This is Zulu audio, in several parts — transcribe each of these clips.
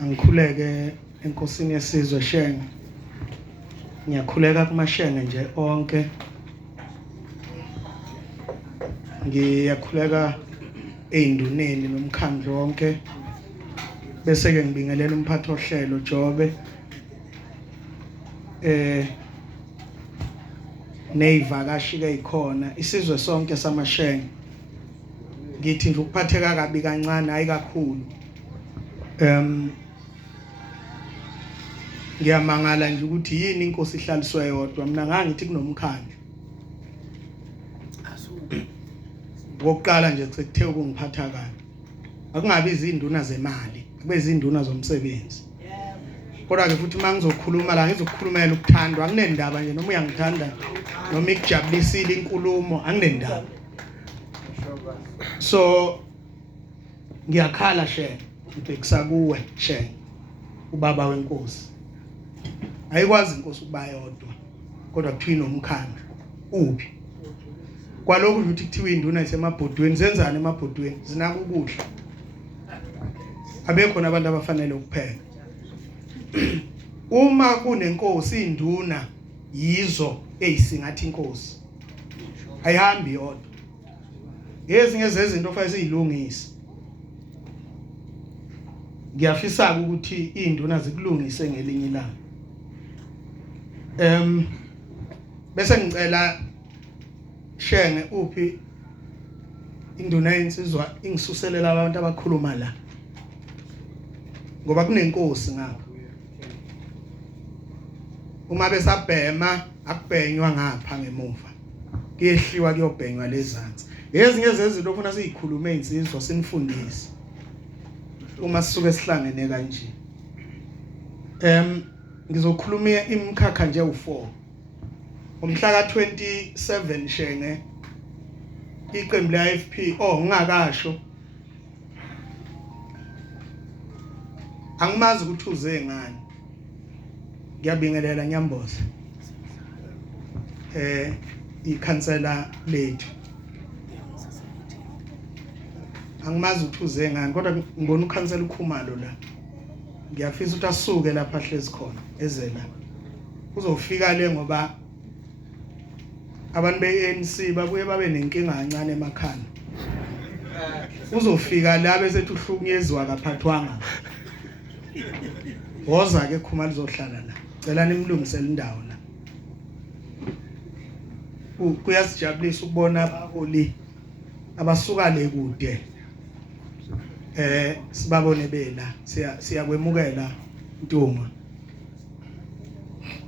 Angikhuleke enkosini yesizwe Shenge. Ngiyakhuleka kumashenge nje onke. Ngiyakhuleka einduneni nomkhandlu wonke. Bese ke ngibingelela umphathi ohlelo Jobe. Neyivakashi ke ikhona isizwe sonke samashenge. Ngithi nje ukuphatheka kabi kancane hayi kakhulu. Ngiyamangala nje ukuthi yini inkosi ihlaliswe yodwa. Mina ngangithi kunomkhandlu. Wokuqala nje sekuthe ukungiphatha kabi. Akungabi izinduna zemali, kube izinduna zomsebenzi. Kodwa ke futhi mangizokhuluma la ngizokukhulumela ukuthandwa. Anginendaba nje noma uyangithanda noma ikujabulisile inkulumo anginendaba. So ngiyakhala Shenge, ngibhekisa kuwe Shenge, ubaba wenkosi. Ayikwazi inkosi ukuba yodwa kodwa kuthiwa nomkhandlu. Uphi? Kwalokhu nje kuthiwa induna isemabhodweni zenzani emabhodweni? Zinaka ukudla. Abekho nabantu abafanele ukupheka. Uma kunenkosi induna yizo eyisingathi inkosi. Ayihambi yodwa. Ezinye zezinto fanele siyilungise. Ngiyafisa ukuthi induna zikulungise ngelinye ilanga. Bese ngicela Shenge uphi induna yensizwa ingisuselela abantu abakhuluma la. Ngoba kunenkosi ngapha. Uma besabhema akubhenywa ngapha ngemuva. Kuyehliwa kuyobhenywa lezansi. Ezinye zezinto ofuna sizikhulume insizwa sinifundise. Uma sisuke sihlangene kanje. Ngizokhuluma imikhakha nje u4. Umhla ka27 Shenge iqembu leAFP ngingakasho. Angimazi ukuthi uze ngani. Ngiyabingelela Nyamboza. Ikhansela lethu. Angimazi ukuthi uze ngani kodwa ngibona ukhansela uKhumalo la. Ngiyafisa ukuthi asuke lapha hlezi khona ezela. Uzofika le ngoba abantu beANC babuye babe nenkinga kancane emakhaya. Uzofika la bese ethi uhlukunyezwa kaphathwanga. Woza ke Khumalo lizohlala la. Cela nimlungisele indawo la. Kuyasijabulisa ukubona abaholi abasuka le kude. Sibabone bela siyakwemukela Ntuma.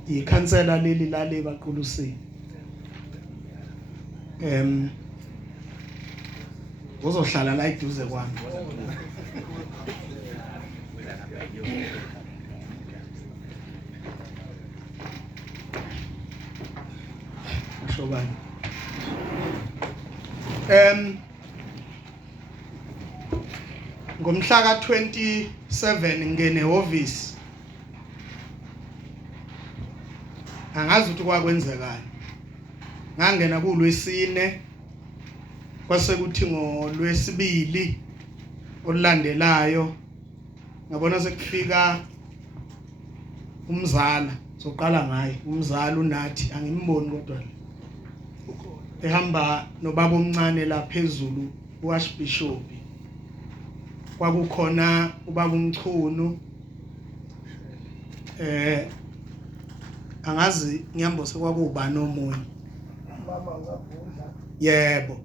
Ikhansela leli lale baQulusini. Uzohlala la eduze kwami. Shobani. Ngomhla ka27 ngene office. Angazi ukuthi kwakwenzekani. Ngangena kuLwesine kwase kuthi ngoLwesibili olulandelayo ngabona sekufika umzala soqala ngaye umzala uNathi angimboni kodwa ehamba nobaba omncane la phezulu uArchbishop. Kwakukhona ubaba uMchunu angazi Nyambo sekwakubani omunye baba ngabudla yebo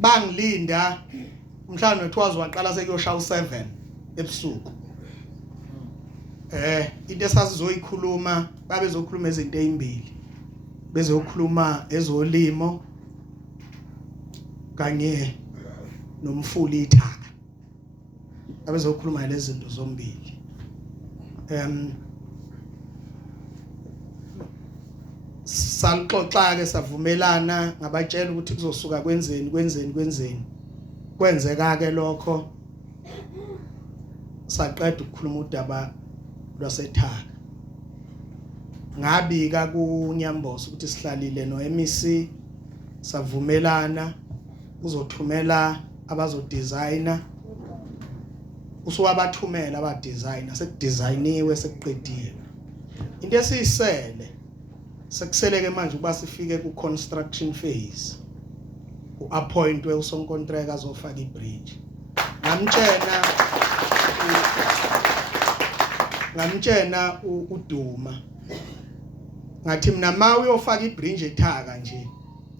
bangilinda mhlawumbe nothiwazi waqala sekuyoshaya u7 ebusuku. Into esasizoyikhuluma babezokhuluma izinto ezimbili. Bezokhuluma ezolimo kanye nomfuli ithaka. Abezokhuluma lezi zinto zombili. Salixoxa ke savumelana ngabatshela ukuthi kuzosuka kwenzeni. Kwenzeka ke lokho. Saqeda ukukhuluma udaba lwasethaka. ngabika kuNyamboza ukuthi sihlalile no MEC savumelana uzothumela abazodesigner usuwabathumela abadesigner sekudesignwe sekuqedile into esiyisele sekuseleke manje ukuba sifike ku construction phase uappointwe usonkontraka azofaka ibridge ngamtshena uDuma ngathi mina ma uyofaka ibridge eThaka nje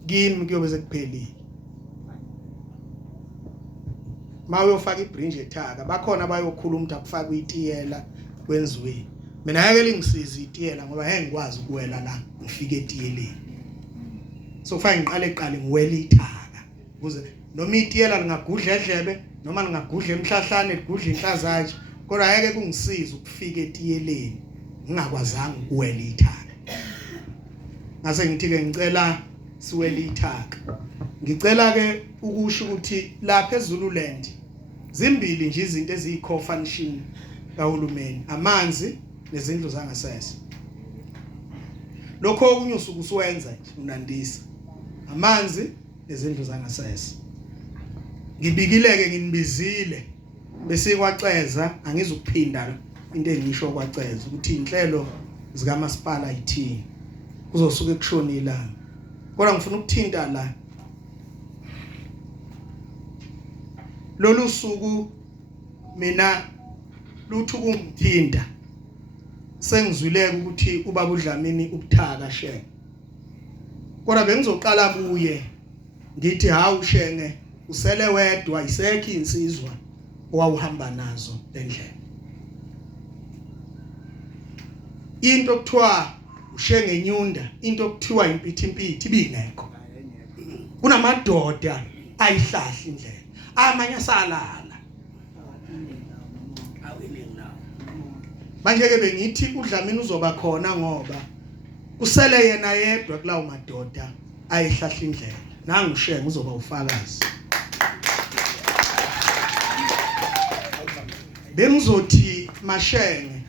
kimi kuyobe sekuphelile ma uyofaka ibridge eThaka bakhona abayokhuluma ukuthi akufakwe itiyela kwenziwe mina yake lingisiza itiyela ngoba ngeke ngikwazi ukuwela la ngifike etiyeleni so kufanele ngiqale ngiwele iThaka ukuze noma itiyela lingagudla edlebe noma lingagudla emhlahlane ligudla inhlazatshe kodwa yake kungisiza ukufika etiyeleni ngingakwazanga ukuwela iThaka ngase ngithi ke ngicela siwele iThaka ngicela ke ukusho ukuthi lapha eZululand zimbili nje izinto eziyi-co-function kahulumeni amanzi nezindlu zangasese lokho okunye usuku usuwenza nje unandisa amanzi nezindlu zangasese ngibikileke nginibizile bese kwaxeza angizukuphinda into engisho kwaxeza ukuthi inhlelo zikamasipala yithini kuzosuke kushona ilanga kodwa ngifuna ukuthinta la lolu suku mina luthu kungithinta sengizwileke ukuthi ubaba uDlamini ubuthaka Shenge kodwa bengizoqala kuye ngithi hawu Shenge usele wedwa isekho insizwa owawuhamba nazo endlela into okuthiwa uShenge Nyunda into okuthiwa impithimpithe ibingekho kunamadoda ayihlahla indlela amanye asalala manje ke bengithi uDlamini uzoba khona ngoba usele yena yedwa kulawo madoda ayihlahla indlela nangu uShenge uzoba ufakazi bengizothi mashenge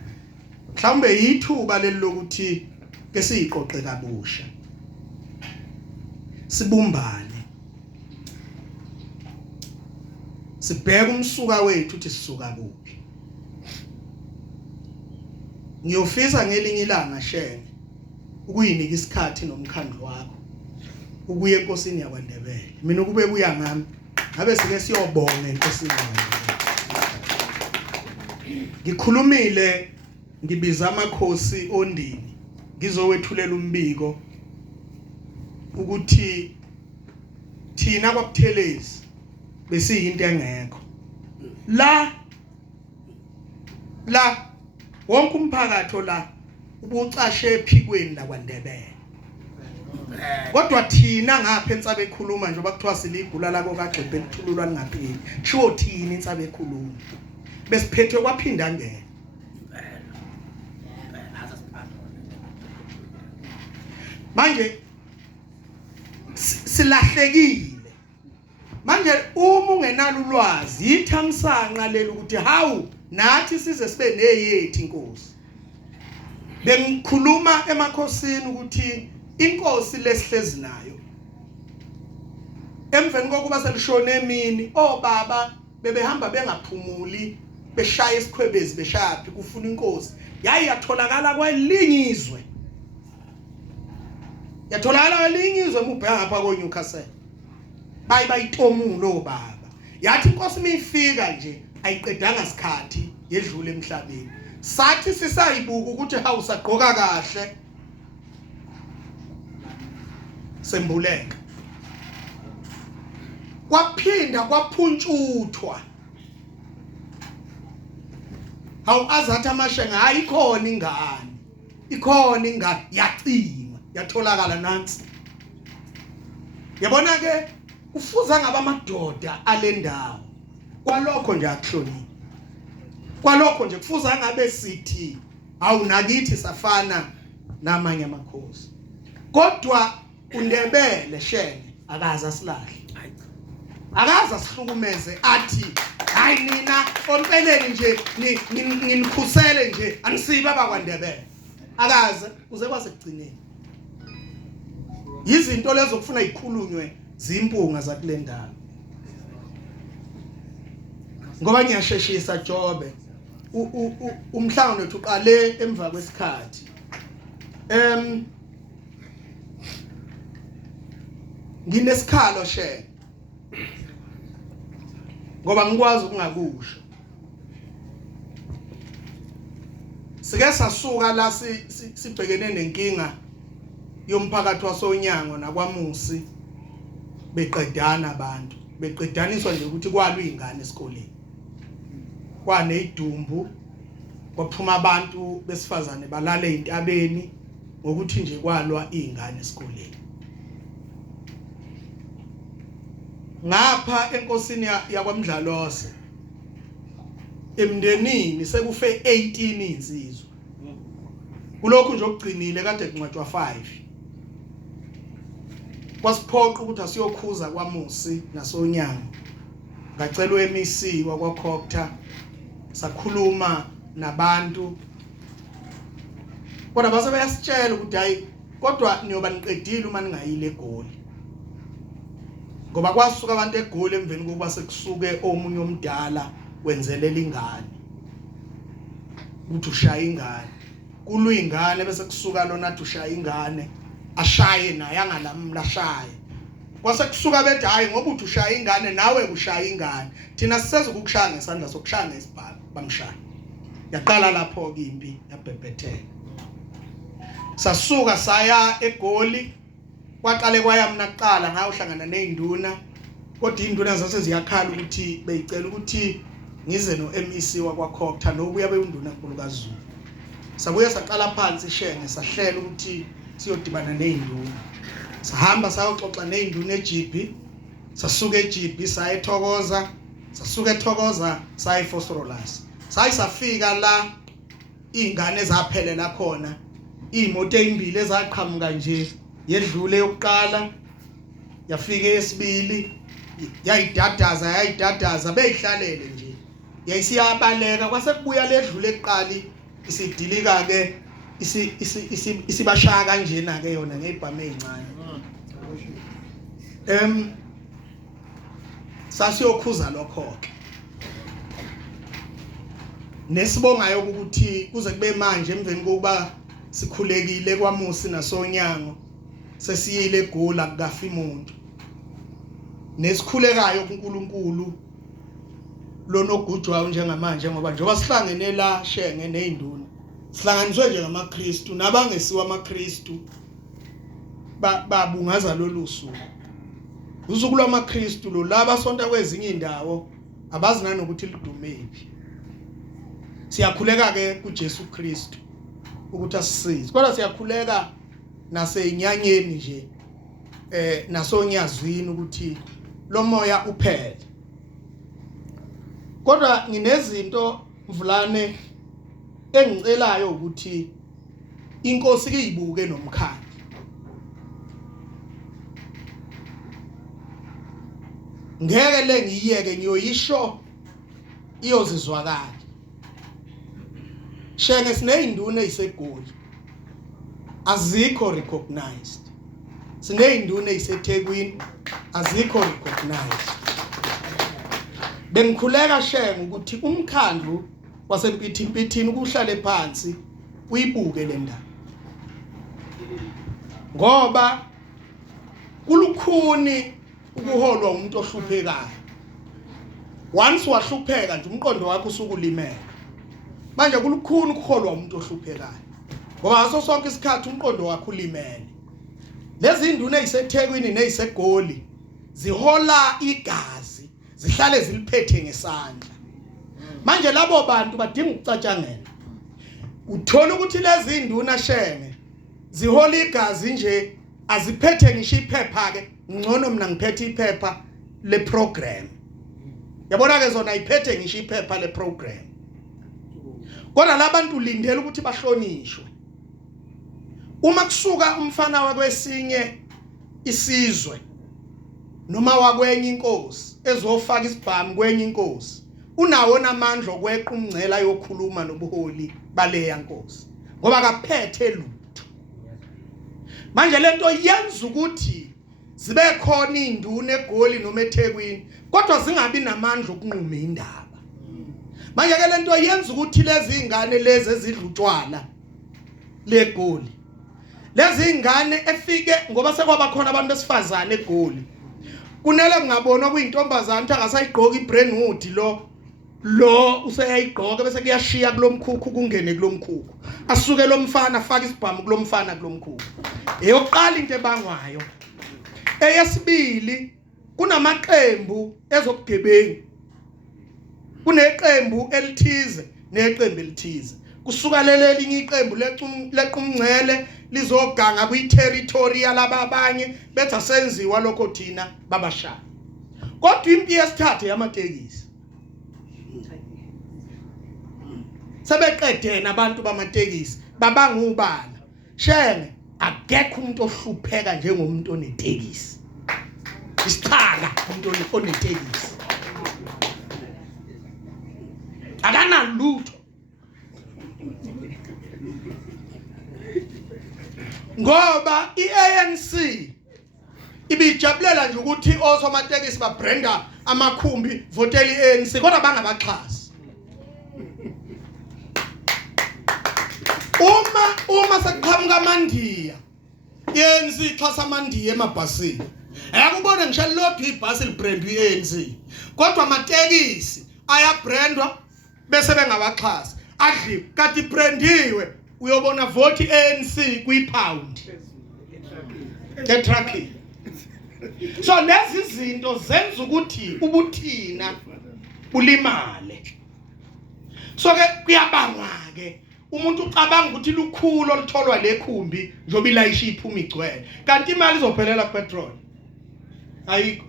mhlawumbe yithuba leli lokuthi ke siyiqoqe kabusha sibumbane sibheke umsuka wethu ukuthi sisuka kuphi ngiyofisa ngelinye ilanga Shenge ukuyinika isikhathi nomkhandlu wakho ukuye enkosini yakwaNdebele mina ukube kuya ngami ngabe sike siyobonga enkosini yakwaNdebele ngikhulumile ngibiza amakhosi ondini ngizowethulela umbiko ukuthi thina kwaButhelezi besiyinto engekho la wonke umphakathi la ubucashe ephikweni lakwaNdebele kodwa thina ngapha ensabe ekhuluma nje bakuthiwa siligula lako kaGxebe lithululwa lingapheli sho thina ensabe ekhuluma besiphethwe kwaphinda ngene manje silahlekile manje uma ungenalo ulwazi ithamsanqa leli ukuthi hawu nathi size sibe neyethi inkosi bengikhuluma emakhosini ukuthi inkosi lesihlezi nayo emveni kokuba selishone emini obaba bebehamba bengaphumuli beshaya isikhwebezi beshaphi kufuna inkosi yatholakala kwelinye izwe mubheka ngapha koNewcastle bayitomulo baba yathi inkosi mifika nje ayiqedanga isikhathi yedlule emhlabeni sathi sisayibuka ukuthi hawu sagqoka kahle sembuleka kwaphinda kwaphuntshuthwa hawu azathi aMashenge hayi ikhona ingane yacingwa yatholakala nansi yabona ke ufuza ngaba amadoda alendawo kwalokho nje akuhlonipha kwalokho nje kufuza ngabe sithi awu nakithi safana namanye amakhosi kodwa uNdebele Shenge akaza silahle akaza sihlukumeze athi hayi nina onpeleni nje nginikhusele nje anisiba bakwaNdebele akaze uze kwasekugcineni. Izinto lezo kufuna ikhulunywe zimpunga zakule ndawo. Ngoba ngiyasheshisa Jobe umhlangano wethu uqale emva kwesikhathi. Nginesikhalo she. Ngoba ngikwazi ukungakusho. Sike sasuka la sibhekene nenkinga yomphakathi waSonyango nakwaMusi beqedana abantu. Beqedaniswa nje ukuthi kwalwa izingane esikoleni. Kwaneyidumbu kwaphuma abantu besifazane balale entabeni ngokuthi nje kwalwa izingane esikoleni. Ngapha enkosini yakwaMdlalose emndenini sekufe 18 insizwa. Kulokhu nje okugcinile kade kuncwatshwa 5. Kwasiphoqa ukuthi asiyokhuza kwaMusi naSonyango. Ngacelwa eMC wakwaKhokta sakhuluma nabantu. Kodwa base bayasitshela ukuthi hayi kodwa niyoba niqedile uma ningayile eGoli. Ngoba kwasuka abantu eGoli emveni kokuba sekusuke omunye omdala wenzelela ingane. Uthi ushaya ingane. Kulwa ingane bese kusuka lona athi ushaya ingane. Ashaye naye angalamla ashaye. Kwase kusuka bethi hayi ngoba uthi ushaya ingane nawe ushaya ingane. Thina siseza ukukushaya ngesandla sokushaya ngesibhalo bamshaya. Yaqala lapho ke impi yabhebhetheka. Sasuka saya eGoli kwaqale kwayamna kuqala ngayohlangana nezinduna. Kodwa izinduna zase ziyakhala ukuthi beyicela ukuthi ngize noMEC wakwaKhokta nobuya beunduna enkulu kaZulu. Sabuye saqala phansi ishenge sahlela ukuthi siyodibana nezinduna. Sahamba sayoxoxa nezinduna eGP. Sasuka eGP saya eThokoza. Sasuka eThokoza saya eFosrolas. Sayisafika la izingane zaphelela khona. Imoto ezimbili ezaqhamuka nje yedlule yokuqala yafika esibili yayidadaza beyihlalele nje yayisiyabaleka kwase kubuya ledlule eqali isidilika ke isibashaya kanjena ke yona ngeibhame ezincane. Sasiyokhuza lokho ke nesibongayo ukuthi kuze kube manje emveni kokuba sikhulekile kwaMusi naSonyango sesiyile eGoli akukafi umuntu. Nesikhulekayo kuNkulunkulu lonogujwayo njengamanje ngoba njengoba sihlangene la shenge nezinduna sihlanganiswe nje ngamaKristu nabangesiwa amaKristu babungaza lolu suku. Usuku lwamaKristu lo laba sonta kwezinye indawo abazi nanokuthi lidumephi. Siyakhuleka ke kuJesu Kristu ukuthi asisize. Kodwa siyakhuleka nasenyanyeni nje nasonyazwini ukuthi lo moya uphele. Kodwa nginezinto Mvulane engicelayo ukuthi inkosi kuyibuke nomkhaya. Ngeke lengiyeke ngiyoyisho iyozizwakala. Shenge sineyinduna eziseGoli azikho recognized. Sineyinduna eziseThekwini azikho recognized. Bengikhuleka shenge ukuthi umkhandlu wasempithini ukuhlale phansi uyibuke le ndaba. Ngoba kulukhuni ukuholwa umuntu ohluphekayo. Once wahlupheka nje umqondo wakho usukulimela. Manje kulukhuni ukuholwa umuntu ohluphekayo. Ngoba ngaso sonke isikhathi umqondo wakho ulimele. Lezi induna eziseThekwini neziseGoli zihola igazi, zihlale ziliphethe ngesandla. Manje labo bantu badinga ukucatshangela. Uthola ukuthi lezi induna shenge zihola igazi nje aziphethe ngisho iphepha ke ngcono mina ngiphethe iphepha le program. Yabona ke zona iphethe ngisho iphepha le program. Kodwa labantu lindele ukuthi bahlonishwe. Uma kusuka umfana wakwesinye isizwe noma wakwenye inkosi ezofaka isibhamu kwenye inkosi unawo namandla okweqa umngcela yokhuluma nobuholi baleya nkosi. ngoba akaphethe lutho. Manje lento yenza ukuthi zibe khona induna eGoli noma eThekwini kodwa zingabi namandla okunquma indaba. Manje ke lento yenza ukuthi lezi ingane lezi ezidlutshwala leGoli, lezi ingane efike ngoba sekwaba khona abantu besifazane eGoli, kunele kungabonwa kuyintombazana ukuthi angasayigqoka iBrainwood lo useyayigqoka bese kuyashiya kulomkhukhu kungene kulomkhukhu, asuke lo mfana afaka isibhamu kulomfana kulomkhukhu. Eyokuqala into ebangwayo. Eyesibili, kunamaqembu ezobugebengu, kuneqembu elithize neqembu elithize. Kusuka leli linye iqembu lequmngcele lizoganga kwi-territory yalababanye bethi asenziwa lokho thina babashaya. Kodwa impi yesithathu yamatekisi sebeqedena abantu bamatekisi babangubala. Shenge akekho umuntu ohlupheka njengomuntu onetekisi. Isixhaka umuntu onetekisi akana lutho. Ngoba iANC ibijabulela nje ukuthi osomatekisi babrenda amakhumbi votela iANC kodwa bangabaxhasi. Uma sekuqhamuka amandiya iANC ixhasa amandiya emabhasini. Ayakubona ngisho lodwa ibhasi librandwe iANC kodwa amatekisi ayabrandwa bese bengabaxhasi. Adli kanti brandiwe uyobona vote iANC kwipound etracking. So lezi zinto zenza ukuthi ubuthina bulimale. So ke kuyabangwa ke umuntu ucabanga ukuthi lukhulu olutholwa lekhumbi njoba ilayisha iphuma igcwele kanti imali izophelela petrol ayikho.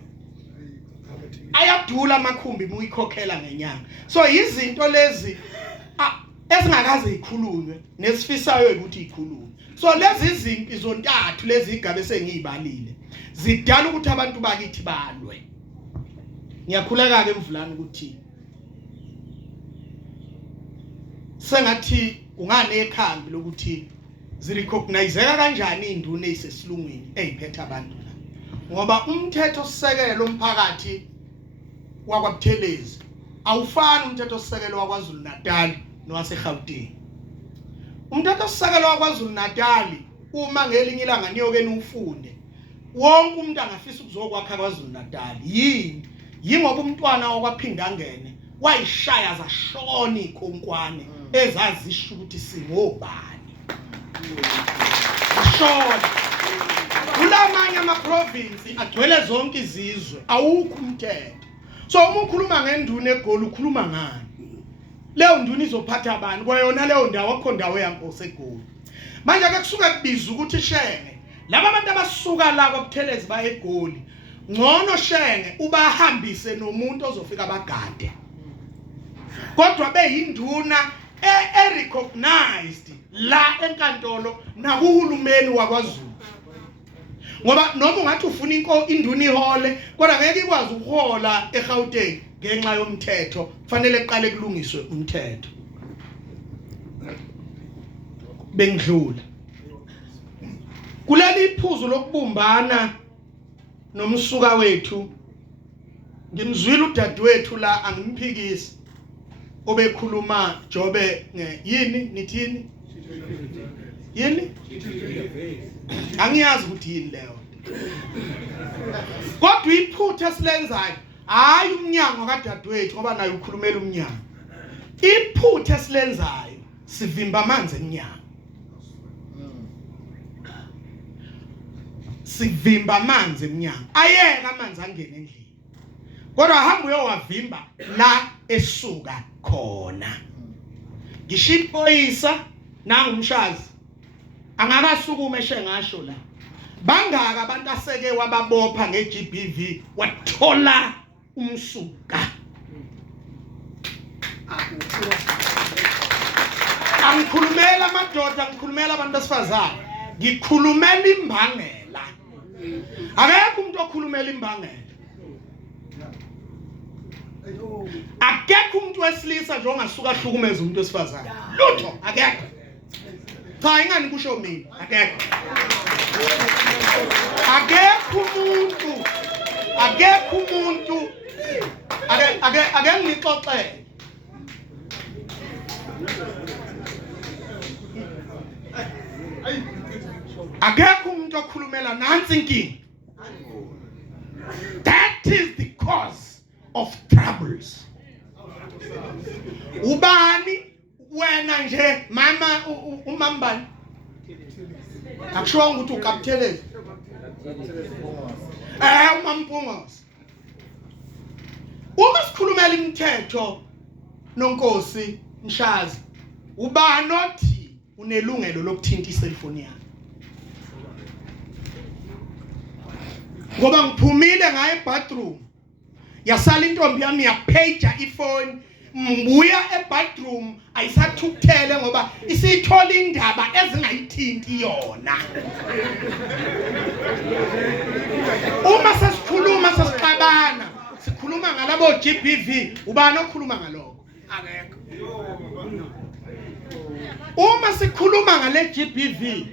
Ayadula amakhumbi muyikhokhela ngenyanga. So izinto lezi ezingakaze ikhulunywe nesifisayo ukuthi ikhulunywe. So lezi izimpi zontathu lezi igabe sengiyibalile zidala ukuthi abantu bakithi balwe. Ngiyakhuleka ke Mvulane ukuthi sengathi ungane ekhambi lokuthi zirecognizeka kanjani induna ezisesilungwini eziphethe abantu la. Ngoba umthetho sisekelo omphakathi wakwaButhelezi awufani umthetho sisekelo wakwaZulu Natal nowaseGauteng. Umthetho sisekelo wakwaZulu Natal uma ngelinye ilanga niyokeni ufunde wonke umuntu angafisa ukuzokwakha kwaZulu Natal yingoba umntwana okwaphinda angene wayishaya zashona ikhonkwane ezazisho ukuthi singobani. Shona kulamanye ama-province agcwele zonke izizwe awukho umthetho. So uma ukhuluma ngenduna eGoli ukhuluma ngani? Leyo nduna izophatha abantu kwayona leyo ndawo akho ndawo yankosi eGoli. Manje ke kusuka kubiza ukuthi Shenge laba abantu abasuka la kwaButhelezi baye eGoli ngcono Shenge ubahambise nomuntu ozofika bagade. Kodwa beyinduna recognized la enkantolo nakuhulumeni wakwaZulu. Ngoba noma ungathi ufuna induna ihole kodwa ngeke ikwazi ukuhola eGauteng ngenxa yomthetho, kufanele kuqale kulungiswe umthetho. Bengidlula kuleli iphuzu lokubumbana nomsuka wethu, ngimzwile udadewethu la angimphikisi obekhuluma Jobe yini nithini yini angiyazi ukuthi yini leyo. Kodwa iphutha esilenzayo hayi umnyango kadadewethu ngoba naye ukhulumela umnyango. Iphutha esilenzayo sivimba amanzi emnyango. Sivimba amanzi emnyango. Ayeka amanzi angene endlini. Kodwa hamba uyowavimba la esuka khona. Ngisho iphoyisa nangumshazi angakasukume eshengasho la. Bangaka abantu aseke wababopha ngeGBV wathola umsuka. Angikhulumela amadoda, angikhulumela abantu besifazane, ngikhulumela imbangela. Akekho umuntu okhulumela imbangela. Akekho umuntu wesilisa nje ongasuka hlukumeza umuntu wesifazane. Lutho akekho. cha ingani kusho mina akekho umuntu ake ngixoxele akekho umuntu okhulumela nansi inkingi. That is the cause of troubles. Ubani wena nje mama umambani akusho ukuthi ukapithelezi umampungos. Uma sikhulumela imithetho nonkosi Mshazi, ubani othi unelungelo lokuthinta iselfoni yakho? Ngoba ngiphumile ngaye ebathroom yasala intombi yami yaphager ifoni, mbuya ebathroom ayisathukuthele ngoba isithola indaba ezingayithinti yona. Uma sesikhuluma sesixabana sikhuluma ngalabo GBV, ubani okhuluma ngalokho? Akekho. Uma sikhuluma ngale GBV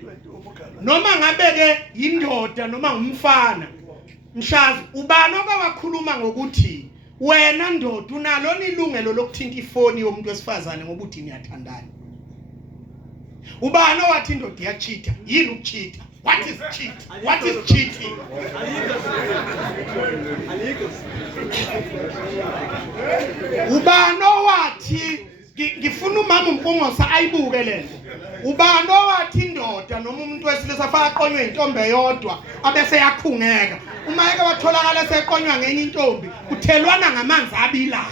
noma ngabeke indoda noma ngumfana Mshazi, ubani okawakhuluma ngokuthi wena ndoda unalo ilungelo lokuthinta ifoni yomuntu wesifazane ngoba uthi niyathandana? Ubani owathi indoda iyachita? Yini ukuchita? What is cheat? What is cheating? Ubani owathi ngifuna umama uMpungosa ayibuke lento? Ubani owathi indoda noma umuntu wesilisa afaka aqonywe intombi eyodwa abese yakhungeka? Uma eke watholakala seqonywa ngenye intombi uthelwana ngamanzi abilayo.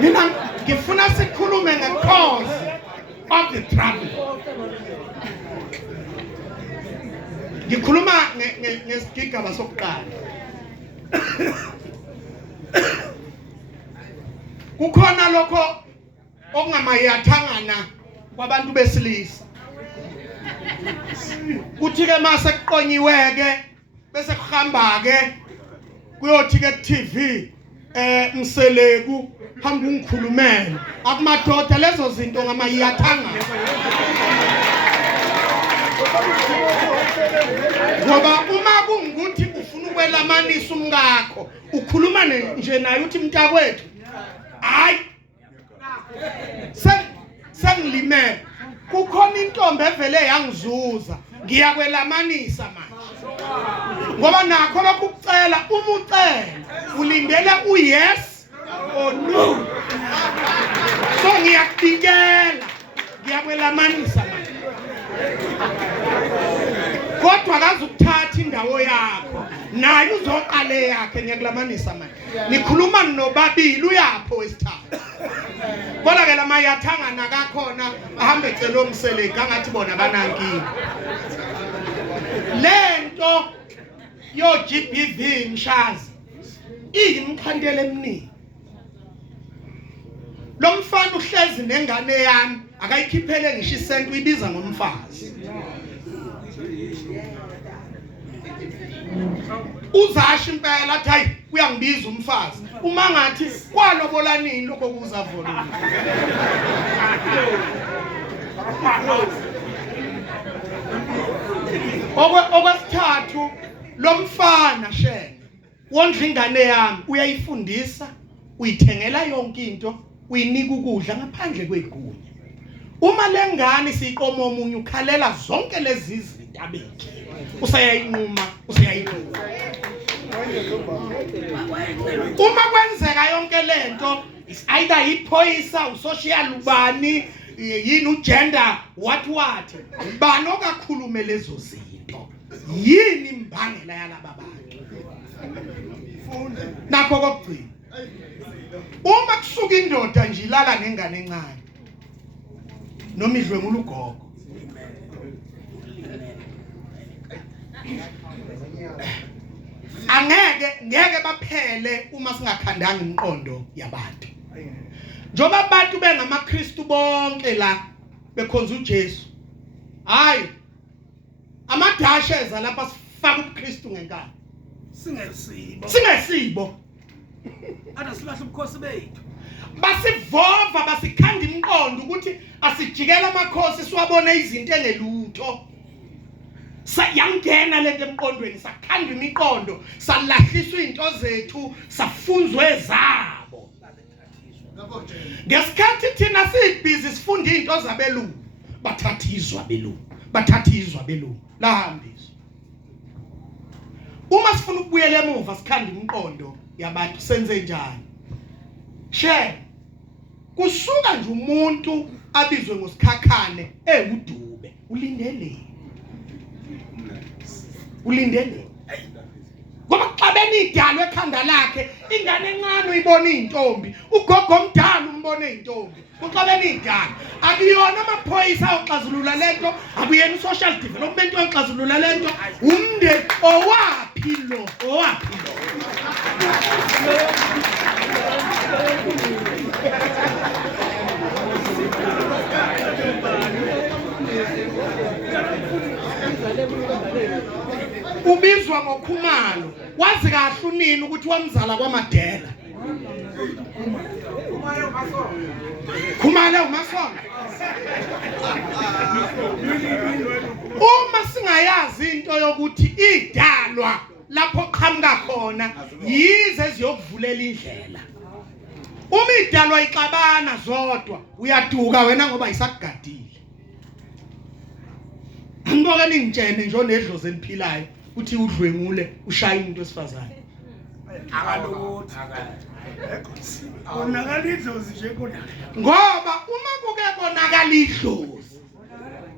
Mina ngifuna sikhulume nge-cause of the trouble. Ngikhuluma ngesigigaba sokuqala. Kukhona lokho okungamayathangana kwabantu besilisa. Kuthi ke mase kuqonyiweke bese kuhamba ke kuyothi ke TV Mseleku hamba ungikhulumela akumadoda lezo zinto ngamayathangana. Ngoba uma kungukuthi ufuna ukwelamanisa umngakho ukhuluma nje naye uthi mntakwethu hayi sengilimele kukhona intombi evele yangizuza ngiyakwelamanisa manje. Ngoba nakho lokucela uma ucela ulindele yes or no. So ngiyakubikela ngiyakwelamanisa manje. Kodwa akazi ukuthatha indawo yakho naye uzoqale yakhe ngiyakulamanisa manje. Nikhuluma nobabili uyapho wesithathu. Kodwa ke lamayathangana kakhona ahambe ecela uMseleki angathi bona banankingi. Lento yo GBV Mshazi iyimkhandela eminingi. Lo mfana uhlezi nengane yami akayikhiphele ngisho isenti uyibiza ngomfazi. Uzasho impela athi hayi uyangibiza umfazi. Uma ngathi kwalobola nini lokho kuzavona. Okwesithathu lo mfana shene wondla ingane yami uyayifundisa, uyithengela yonke into, uyinika ukudla ngaphandle kwegumbi. Uma lengane siqoma omunye ukhalela zonke lezi zinto abeke. Usayayinquma, usayayinquma. Uma kwenzeka yonke lento is either iphoyisa usocial ubani yini ugender what ubani okakhulume lezo zinto yini imbangela yalaba bantu. Nakho kokugcina uma kusuka indoda nje ilala nengane encane noma idlwe ngulugogo ngeke baphele uma singakhandanga imiqondo yabantu. Njoba abantu bengamaKristu bonke la bekhonza uJesu, hayi amadashe eza lapha sifaka ubuKristu ngenkani singesibo. Ada silahle ubukhosi bethu. Basivova basikhanda imiqondo ukuthi asijikela amakhosi siwabona izinto engelutho. Sayangena lento emqondweni sakhanda imiqondo salahliswa into zethu safunzwe ezabo. Ngesikhathi thina sibhizi sifunda into zabelungu bathathizwa belungu lahambiswa. Uma sifuna ukubuyela emuva sikhanda imiqondo yabantu senze njani? Kusuka nje umuntu abizwe ngosikhakhane udube ulindele ngoba xabeni idalo ekhanda lakhe ingane encane uyibona intombi ugogo omdala umbone intombi uxabeni idalo akuyona amaphoyisa oxazulula lento akuyena social development oxazulula lento umndeni owapi lo ubizwa ngoKhumalo. Wazi kahle unini ukuthi wamzala kwaMadela. Khumalo uMasondo. Uma singayazi into yokuthi idalwa lapho qhamuka khona yize ziyokuvulela indlela. Uma idalwa ixabana zodwa uyaduka wena ngoba isakugadile. Ngoba ningitshene nje onedlozi eliphilayo uthi udlwengule ushaya umuntu wesifazane. Akalokuthi konakala idlozi nje konakala. Ngoba uma kuke konakala idlozi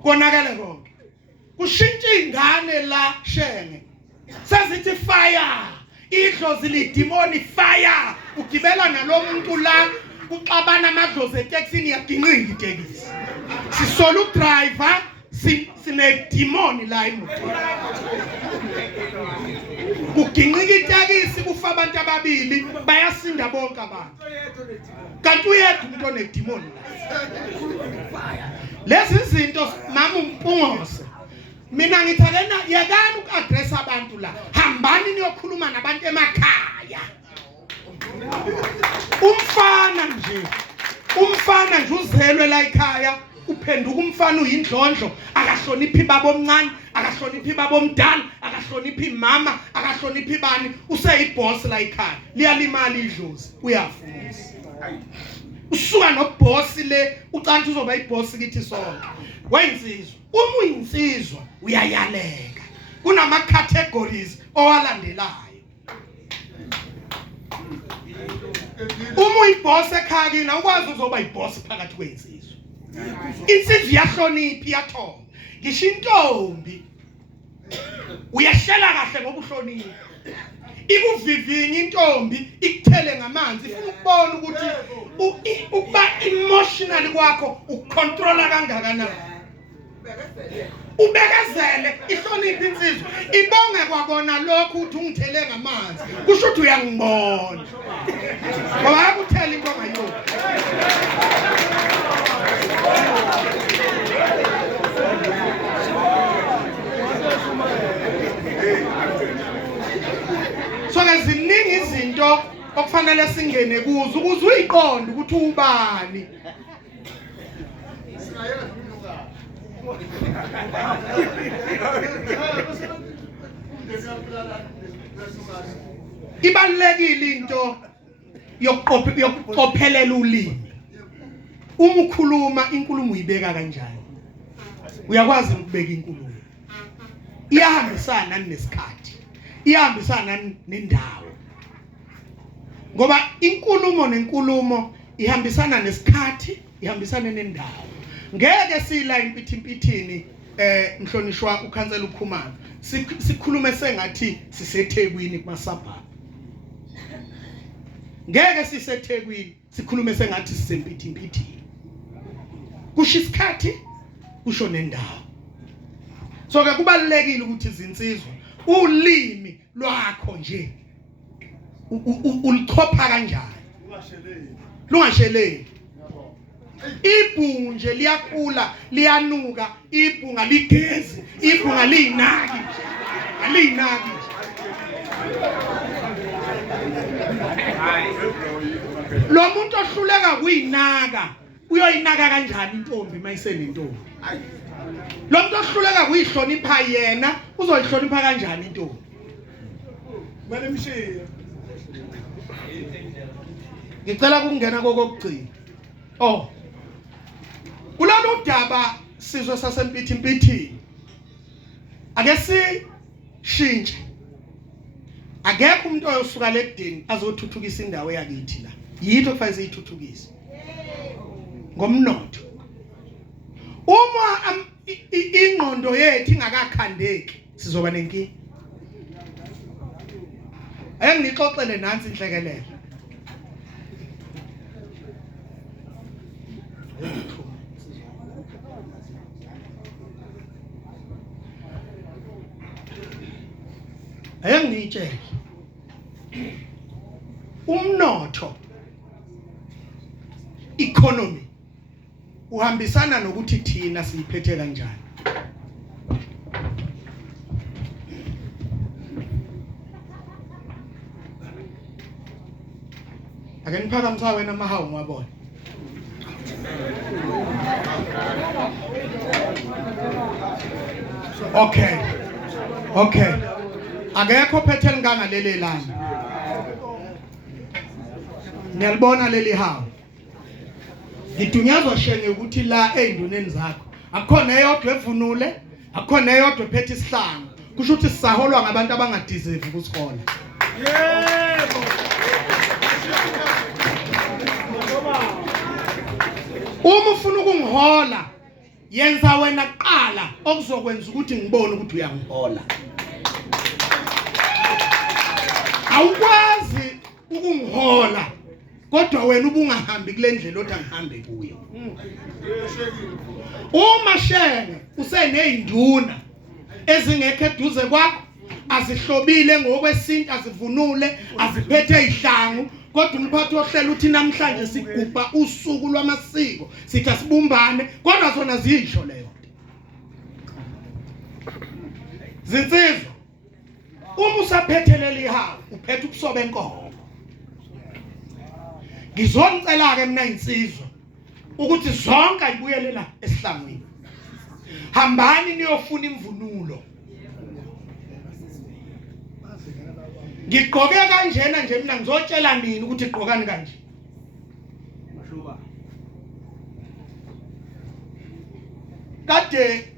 konakala konke. Kushintsha ingane la shenge. Sezithi fire. Idlozi lidimoni fire. Ugibela nalomuntu la uxabana amadlozi eTaxini yaginqika itekisi. Sisola udriver sine demoni la imotweni. Kuginqika itekisi kufa abantu ababili bayasinda bonke abantu. Kanti uyedwa umuntu onedemoni la. Lezi zinto mama umpungose. Mina ngithakena yakani ukaddress abantu la. Hambani niyokhuluma nabantu emakhaya. Umfana nje uzelwe la ekhaya uphenduka umfana uyindlondlo akahloniphi babo omncane akahloniphi babo omdala akahloniphi mama akahloniphi bani useyiboss la ekhaya liyalimala idlozi uyafuza usuka noboss le ucanti uzoba iboss kithi sonke wensizwa uma uyinsizwa uyayaleka kunama categories owalandelayo. Uma uyiboss ekhaya kina ukwazi uzoba iboss phakathi kwensizwa. Insizwa iyahlonipha iyathomba. Ngisho intombi uyashela kahle ngoba uhlonipha. Ikuvivinye intombi ikuthele ngamanzi ifuna ukubona ukuthi ukuba emotional kwakho ukontrola kangakanani. Ubekezele ihlonipha insizwa ibonge kwakona lokho uthi ungithele ngamanzi kusho ukuthi uyangibona ngoba yakuthela into ngayo. So ziningi izinto okufanele singene kuzo ukuze uyiqonde ukuthi ubani. Ibalulekile into yokuqophelela ulimi. Uma ukhuluma inkulumo uyibeka kanjani? Uyakwazi ukubeka inkulumo. Iyahambisana nesikhathi. Iyahambisana nendawo. Ngoba inkulumo nenkulumo ihambisana nesikhathi, ihambisana nendawo. Ngeke sila impithini mhlonishwa ukhansela uKhumalo. Sikhulume sengathi siseThekwini kumaSabha. Ngeke siseThekwini sikhulume sengathi sisempithini. Kusho isikhathi kusho nendawo. So ke kubalekile ukuthi izinsizwa ulimi lwakho nje ulichopha kanjani lungasheleli. Ibhungu nje liyakhula liyanuka ibhunga ligezi ibhunga liyinaki Lo muntu ohluleka kuyinaka uyoyinaka kanjani intombi mayisenentombi? Lo muntu ohluleka kuyihlonipha yena uzoyihlonipha kanjani intombi? Kumele mshiye. Ngicela ukungena kokugcina. Kulolu daba sizwe sasempithini. Ake sishintshe. Akekho umuntu oyosuka ledeni azothuthukisa indawo yakithi la. Yitho kufanele siyithuthukise. Ngomnotho. Uma ingqondo yethu ingakakhandeki sizoba nenkingi. Ngixoxele nansi inhlekelele. Ngitshele. Umnotho economy uhambisana nokuthi thina siyiphethe kanjani. Ake niphakamisa wena mahawu ngwabona. Okay. Akekho phethe ngangalele lana. Niyalibona leli hawu. Ngidunyazwa shenge ukuthi la enduneni zakho akukhona eyodwa evunule, akukhona eyodwa ephethe isihlangu. Kusho ukuthi sisaholwa ngabantu abangadiserve ukusikhola. Yebo. Uma ufuna ukungihola, yenza wena kuqala okuzokwenza ukuthi ngibone ukuthi uyangihola. Awukwazi ukungihola kodwa wena ubungahambi kule ndlela othi angihambe kuyo. Uma shenge useneyinduna ezingekho eduze kwakho, azihlobile ngokwesintu, azivunule, aziphethe izihlangu, kodwa umphathi ohlela uthi namhlanje sigubha usuku lwamasiko, sithi asibumbane, kodwa zona ziyisho leyo. Zinsizwa, uma usaphethe leli hawu, uphethe ukusoba enkomo. Ngizonicela ke mina insizwa ukuthi zonke ayibuyelela esihlangwini. Hambani niyofuna imvunulo. Ngigqoke kanjena nje mina ngizotshela nini ukuthi igqokani kanje. Kade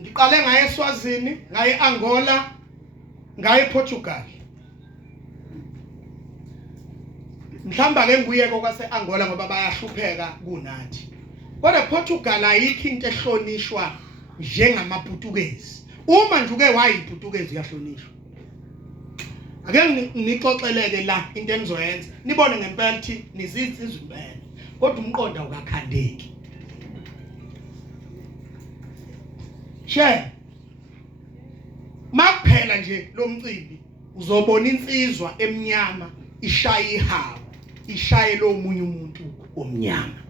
ngiqale ngaye eSwazini, ngaye Angola, ngaye Portugal. Mhlamba ke nguyeko kwase Angola ngoba bayahlupheka kunathi. Kodwa Portugal ayikho into ehlonishwa njengamaPutukezi. Uma nje uke wayiPutukezi uyahlonishwa. Ake ngixoxeleke la into enizoyenza. Nibone ngempela ukuthi nizinsizwa impela. Kodwa umqondo awukakhandeki. Makuphela nje lo mcimbi uzobona insizwa emnyama ishaye ihawu, ishaye lo munye umuntu omnyama.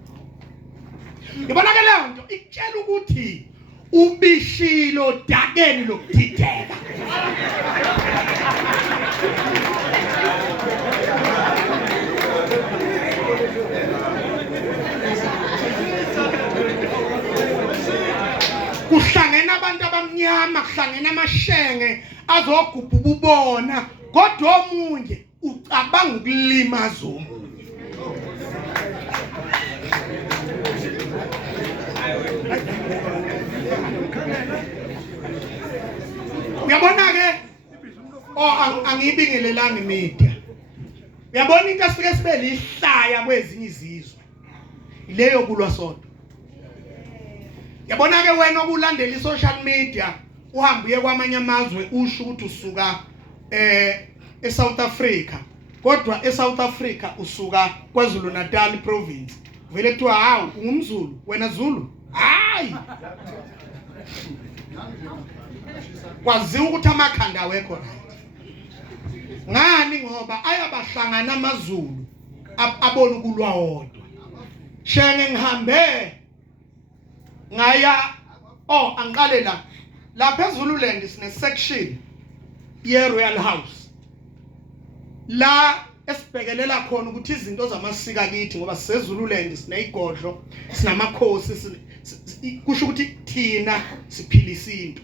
Yabona ke leyo nto ikutshela ukuthi ubishilo dakeni lokudideka. Kuhlangena abantu abamnyama, kuhlangena amashenge azogubha ububona, kodwa omunye ucabanga ukulimaza omunye. Uyabona ke angibingelelanga media. Uyabona into esike sibe lihlaya kwezinye izizwe ileyo kulwa sodwa. Yabona ke wena okulandela i-social media uhamba uye kwamanye amazwe usho ukuthi usuka eSouth Africa, kodwa eSouth Africa usuka KwaZulu Natal province. Vele kuthiwa hawu ungumZulu, wena Zulu? Hayi. Kwaziwa ukuthi amakhanda awekho right. Ngani ngoba ayabahlangana amaZulu abona ukulwa wodwa. Shenge ngihambe ngaya angiqale la phezulu land sine section ye Royal House la esibhekelela khona ukuthi izinto zamasiko akithi ngoba sisezululand sineyigodlo sinamakhosi kusho ukuthi thina siphila isintu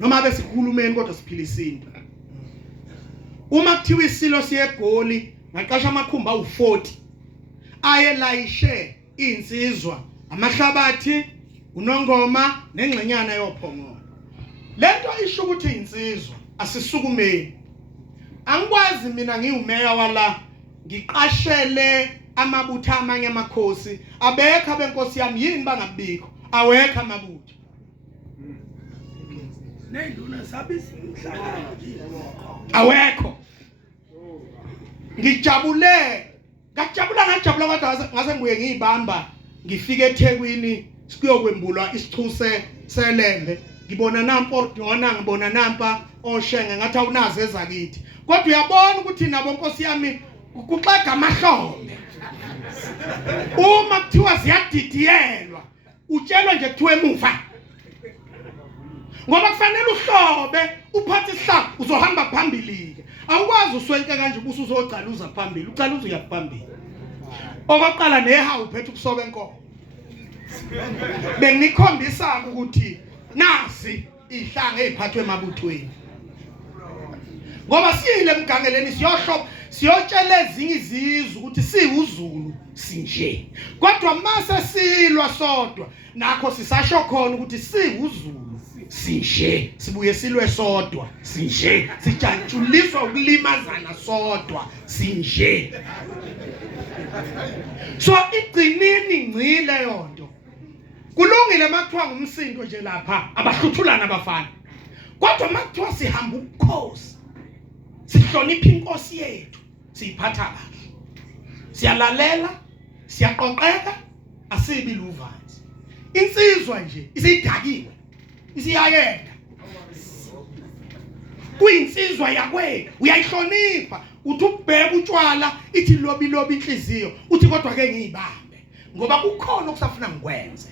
noma abe sikhulumeni kodwa siphila isintu. Uma kuthiwa isilo siyeGoli ngaqasha amakhumba awu40 ayelayishe insizwa amahlabathi unongoma nengxenyana yophongolo. Lento isho ukuthi insizwa asisukumeni. Angikwazi mina ngiwumeya wala ngiqashele amabutho amanye amakhosi abekho benkosi yami yini bangabikho awekho amabutho nenduna sabisi umhlangano awekho. Ngajabula kodwa ngase ngibuye ngiyibamba ngifike eThekwini sikuyokwembulwa isichuse selembe ngibona nampo Dona ngibona nampa oshenge ngathi awunazi ezakithi kodwa uyabona ukuthi nabo nkosi yami kuxega amahlombe. Uma kuthiwa ziyadidiyelwa utshelwa nje kuthiwa emuva ngoba kufanele uhlobe uphathe isihlalo uzohamba phambili ke awukwazi uswenke kanje ubuso uzocaluza phambili ucaluza uya phambili. Okokuqala neha uphethe ukusoba enkomo benginikhombisa ukuthi nasi ihlanga eziphathwe emabuthweni ngoba siyile emgangeleni siyotshela ezinye izizwe ukuthi siwuZulu sinje kodwa mase silwa sodwa nakho sisasho khona ukuthi siwuZulu sinje sibuye silwe sodwa sinje sijantshuliswa ukulimazana sodwa sinje. So igcinini ngcile yonto kulungile makuthiwa ngumsindo nje lapha abahluthulana abafana kodwa makuthiwa sihamba ubukhosi sihlonipha inkosi yethu siyiphatha kahle siyalalela siyaqoqeka asibi luvanzi. Insizwa nje isidakiwe isiyayenda kuyinsizwa yakwe uyayihlonipha uthi ubheka utshwala ithi lobi inhliziyo uthi kodwa ke ngiyibambe ngoba kukhona okusafuna ngikwenze.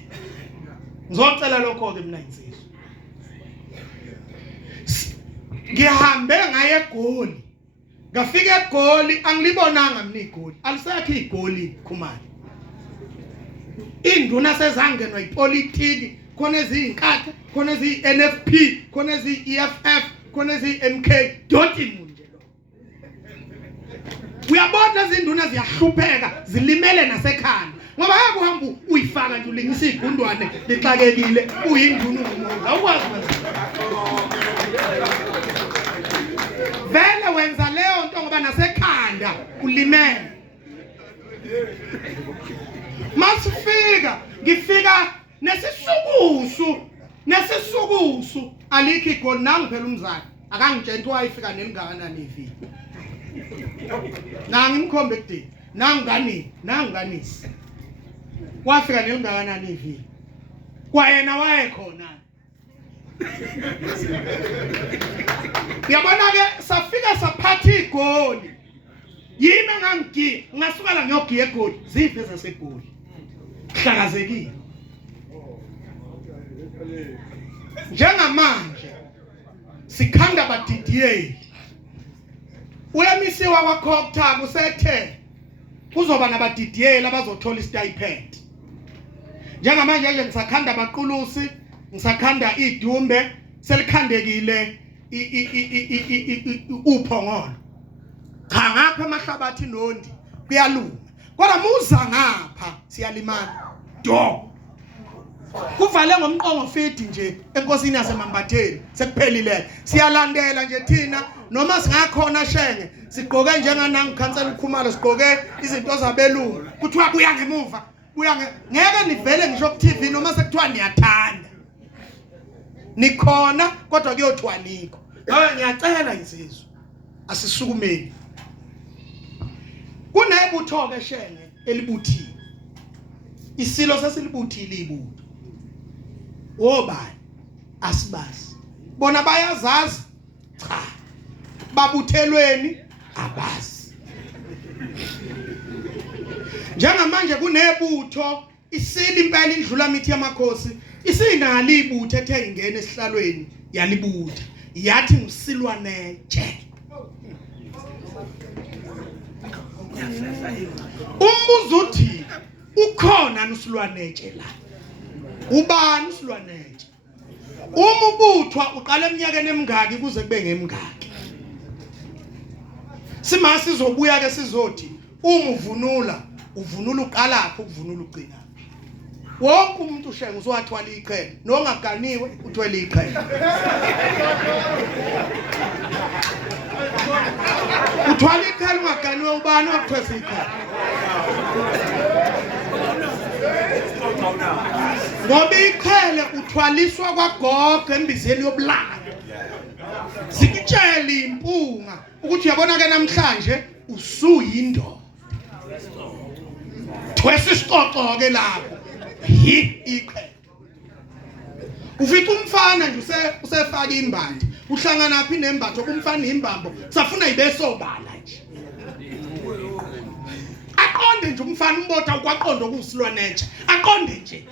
Ngizocela lokho ke mina insizwa ngihambe ngaye eGoli ngafika eGoli angilibonanga mina iGoli alisekho iGoli Khumalo. Induna sezangenwa ipolitiki khona eziyinkatha khona eziyi-NFP khona eziyi-EFF khona eziyi-MK doti munje lo. Uyabona lezi nduna ziyahlupheka zilimele nasekhanda ngoba akuhamba uyifaka nje ulingisa igundwane lixakekile uyinduna umuntu awukwazi vele wenza leyo nto ngoba nasekhanda ulimele. Masifika ngifika nesisukusu alikho iGoli nangu phela umzali akangitshela ukuthi wayifika nelingakanani iviki nangi imkhombe kudini nangani wafika nelingakanani iviki kwayena wayekhona. Uyabona ke safika saphatha iGoli yimi ngasuka ngiyogiya eGoli ziphi ezaseGoli hlakazekile njengamanje sikhanda badidiyeli uyemisiwa kwaCocta kusethe kuzoba nabadidiyeli abazothola istipend. Njengamanje nje ngisakhanda abaqulusi ngisakhanda idumbe selikhandekile uphongolo cha ngapha amahlabathi nondi kuyalunga kodwa muza ngapha siyalimana do kuvale ngomqongo feed nje enkosini yaseMambatheni sekuphelile siyalandela nje thina noma singakhona shenge sigqoke njenganangu Khansela uKhumalo sigqoke izinto zabelungu kuthiwa kuya ngemuva ngeke nivele ngisho ku TV noma sekuthiwa niyathanda nikhona kodwa kuyothiwa nikho. Ngabe ngiyacela insizwa asisukumeni kunebutho ke shenge elibuthiwe isilo sesilibuthile ibutho obani asibazi bona bayazazi cha babuthelweni abazi. Njengamanje kunebutho isili impela indlula mithi yamakhosi isinalo ibutho ethe ingena esihlalweni yalibutha yathi ngisilwane nje Umbuzo uthi ukhona usilwanetshe la. Ubani usilwanetshe? Uma ubuthwa uqala eminyakeni emingaki kuze kube ngemingaki. Simase sizobuya ke sizothi uma uvunula uqalaphi ukuvunula ugcina. Wonke umuntu ushenga uzowathwala iqhele, nongaganiwe uthwele iqhele. Uthwala iqhele ungaganiwe ubani wakuthwesa iqhele? Ngoba iqhele uthwaliswa kwagogo embizeni yobulala. Sikutshela impunga ukuthi uyabona ke namhlanje usuyindoda. Thwesa isiqoqo ke lapho. Iqhele. Ufika umfana nje usefaka imbandi. Uhlangana phi nembatho kumfana imbambo. Safuna ibesobala nje. Aqonde nje umfana umbotha ukwaqonda ukusilwanetshe. Aqonde nje.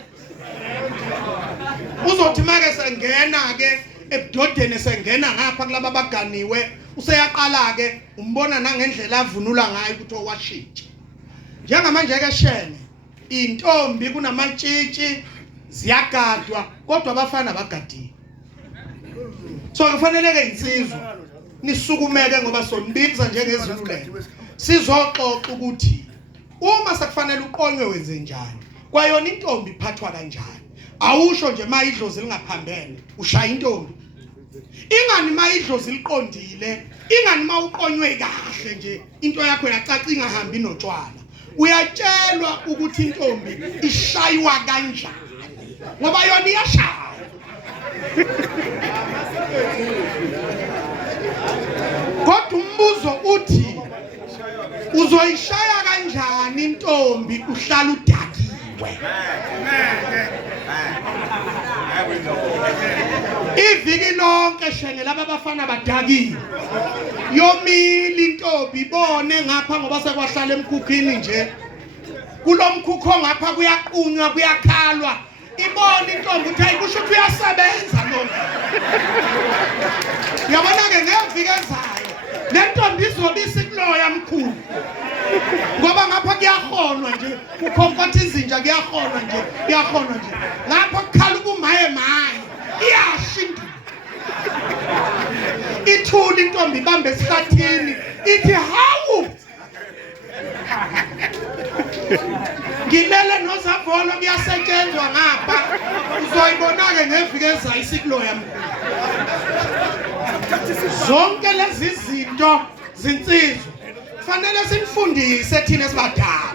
Uzothi make sengena ke ebudodeni sengena ngapha kulaba baganiwe useyaqala ke umbona nangendlela avunula ngayo ukuthi owashintsha. Njengamanje ke shene intombi kunamatshitshi ziyagadwa kodwa abafana abagadiwe. So kufanele ke insizwa nisukumeke ngoba sonibikza njengeziluleko. Sizoxoxa ukuthi uma sekufanele uqonywe wenze njani. Kwayona intombi iphathwa kanjani. Awusho nje mayidlozi lingaphambene ushaya intombi. Ingani mayidlozi liqondile, ingani mawuqonywe kahle nje into yakho yacaca ingahambi notshwala. Uyatshelwa ukuthi intombi ishaywa kanjani ngoba yona iyashaya. Kodwa umbuzo uthi uzoyishaya kanjani intombi uhlala udakiwe? Iviki lonke shenge laba bafana badakiwe. Yomili intombi ibone ngapha ngoba sekwahlala emkhukhini nje. Kulomkhukho ngapha kuyaqunywa kuyakhalwa. Ibone intombi ukuthi ayikusho ukuthi uyasebenza noma. Yabona ke ngeviki ezayo le ntombi izobisa ikuloya mkhulu. Ngoba ngapha kuyahonwa nje ukhonkotha izinja kuyahonwa nje ngapha kukhala ukumaye iyashinda. Ithula intombi ibambe esihlathini ithi hawu ngilele nozavolo kuyasetshenzwa ngapha uzoyibona ke ngeviki ezayo isikuloya mkhulu. Zonke lezi zinto zinsizwa fanele sinifundise thina sibadala.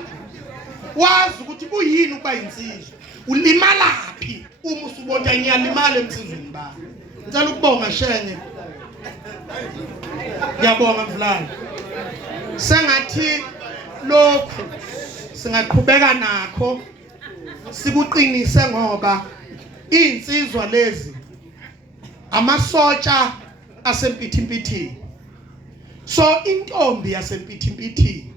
Wazi ukuthi kuyini ukuba insizwa. Ulimalaphi uma usubona ngiyalimala emsizweni bami. Ngicela ukubonga shenge. Ngiyabonga mvulana. Sengathi lokhu singaqhubeka nakho sikuqinise ngoba insizwa lezi amasotsha asempithimphithini. So intombi yasempithimphithini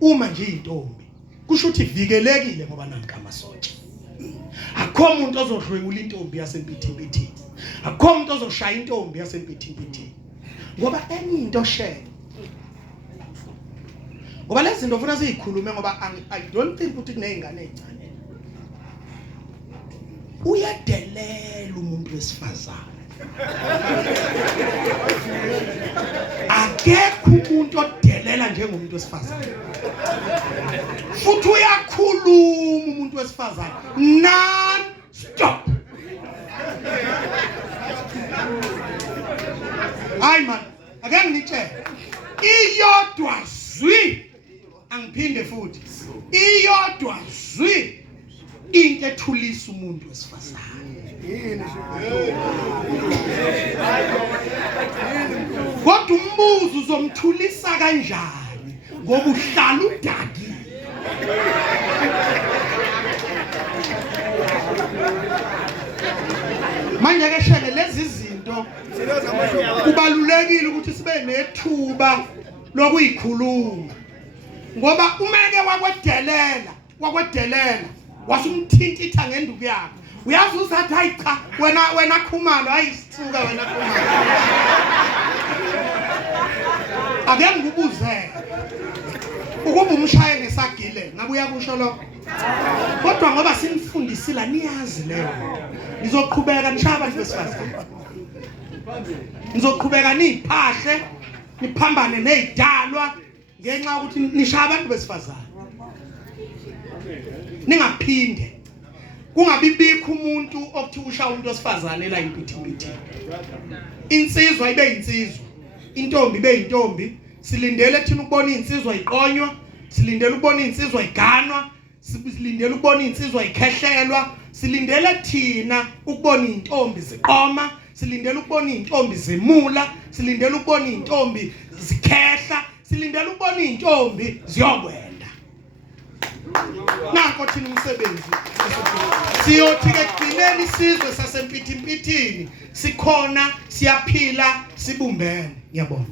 uma nje intombi kusho ukuthi ivikelekile ngoba nanka amasotsha. Akho umuntu ozodlwengula intombi yasempithimphithini. Akho umuntu ozoshaya intombi yasempithimphithini. Ngoba enye into share. Ngoba lezi zinto ufuna sizikhulume ngoba I don't think ukuthi kunezingane ezincane. Uyadelela umuntu wesifazane. Akekho umuntu odelela njengomuntu wesifazane. Futhi uyakhuluma umuntu wesifazane non stop. Hayi man, ake ngitshele. Iyodwa zwi angiphinde futhi. Iyodwa zwi into ethulisa umuntu wesifazane. Kodwa umbuzo uzomthulisa kanjani ngoba uhlala udakile. Manje ke sheke lezi zinto kubalulekile ukuthi sibe nethuba lokuyikhuluma. Ngoba umeke wakwedelela wasumthintitha ngenduku yakhe. Uyazi uzathi hayi cha wena khumalo ayisithuka wena khumalo. Ake ngikubuze ukuba umshaye ngesagile ngabe uyakusho lokho kodwa ngoba sinifundisile niyazi leyo nizoqhubeka nishaya abantu besifazane nizoqhubeka niphahle niphambane nezidalwa ngenxa ukuthi nishaya abantu besifazane ningaphinde kungabibikho umuntu okuthi ushaya umuntu wesifazane la impithipithi insizwa ibe insizwa intombi ibe intombi silindele thina ukubona insizwa iqonywa silindele ukubona insizwa iganwa silindele ukubona insizwa ikhehlelwa silindele thina ukubona intombi ziqoma silindele ukubona intombi zimula silindele ukubona intombi zikhehla silindele ukubona intombi ziyokwenda nanko thina umsebenzi siyothi ke kugcineni isizwe sasempithimpithini sikhona siyaphila sibumbene ngiyabona